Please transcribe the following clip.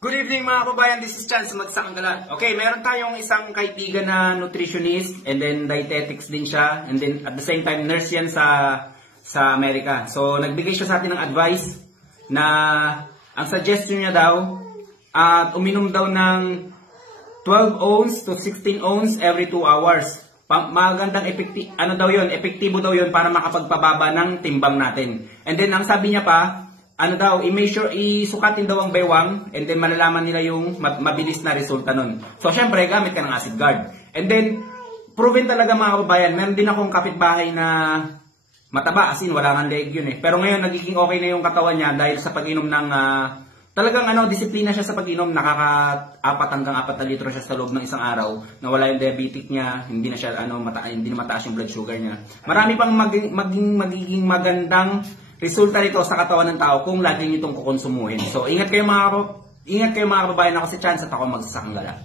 Good evening mga kababayan, this is Chance Magsakanggala. Okay, meron tayong isang kaibigan na nutritionist and then dietetics din siya and then at the same time nurse yan sa Amerika. So nagbigay siya sa atin ng advice na ang suggestion niya daw at uminom daw ng 12 ounce to 16 ounce every 2 hours. Magandang epektibo daw yun para makapagpababa ng timbang natin. And then ang sabi niya pa, isukatin daw ang baywang and then malalaman nila yung mabilis na resulta nun. So, syempre, gamit ka ng acid guard. And then, proven talaga mga kababayan, meron din akong kapitbahay na mataba, as in, wala nga leg yun eh. Pero ngayon, nagiging okay na yung katawan niya dahil sa pag-inom ng, talagang disiplina siya sa pag-inom, nakaka-4 hanggang 4 na litro siya sa loob ng isang araw, na wala yung diabetic niya, hindi na siya, hindi na mataas yung blood sugar niya. Marami pang magiging magandang resulta nito sa katawan ng tao kung lagi nyo itong kukonsumuhin. So, ingat kayo mga kababayan, ako si Chance at ako Magsakanggala.